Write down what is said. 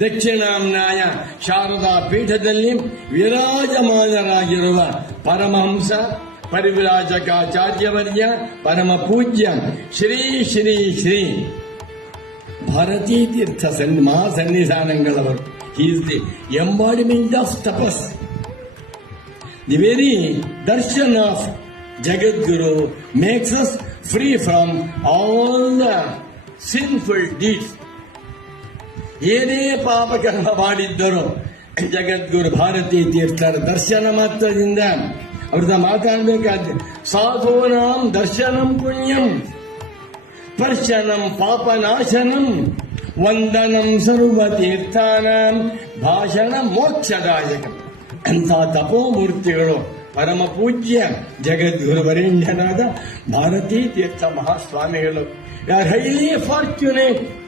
ದಕ್ಷಿಣಾಮ್ನಾಯ ಶಾರದಾ ಪೀಠದಲ್ಲಿ ವಿರಾಜಮಾನರಾಗಿರುವ ಪರಮಹಂಸ ಪರಿವ್ರಾಜಕಾಚಾರ್ಯವರ್ಯ ಪರಮ ಪೂಜ್ಯ ಶ್ರೀ ಶ್ರೀ ಶ್ರೀ ಭಾರತೀ ತೀರ್ಥ ಮಹಾಸನ್ನಿಧಾನಗಳವರು. He is the embodiment of tapas. The very darshan of Jagadguru makes us free from all the sinful deeds. ಏನೇ ಪಾಪಕರ್ಮ ಮಾಡಿದ್ದರೂ ಜಗದ್ಗುರು ಭಾರತೀ ತೀರ್ಥರ ದರ್ಶನ ಮಾತ್ರದಿಂದ ಅವ್ರದ್ದು ಮಾತಾಡಬೇಕಾದ್ರೆ ಸಾಧೂನಾಂ ದರ್ಶನಂ ಪುಣ್ಯಂ ಸ್ಪರ್ಶನಂ ಪಾಪನಾಶನಂ ವಂದನಂ ಸರ್ವತೀರ್ಥಾನಾಂ ಭಾಷಣ ಮೋಕ್ಷದಾಯಕಂ. ಅಂಥ ತಪೋಮೂರ್ತಿಗಳು ಪರಮ ಪೂಜ್ಯ ಜಗದ್ಗುರು ವರೇಣ್ಯನಾದ ಭಾರತೀ ತೀರ್ಥ ಮಹಾಸ್ವಾಮಿಗಳು. We are highly fortunate